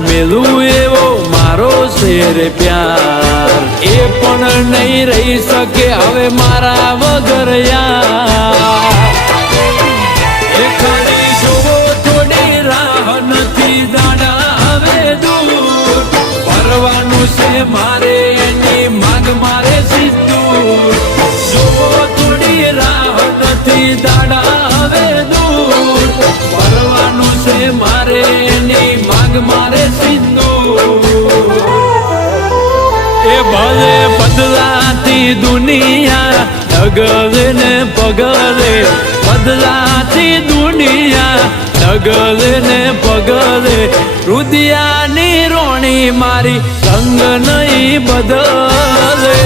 મેલું એવો મારો શેર પ્યાર એ પણ નહીં રહી શકે હવે મારા વગર યાર એ ખાલી જોવો થોડી રાહ નથી દાડા હવે દૂર પરવાનું છે મારે એની માંગ મારે સીધું જોવો થોડી રાહ નથી દાડા હવે દૂર પરવાનું છે મારે એની માંગ મારે સીધું એ ભલે બદલાતી દુનિયા ડગલે ને પગલે બદલાતી દુનિયા ડગલે ને પગલે રુદિયાની રોણી મારી રંગ નહીં બદલે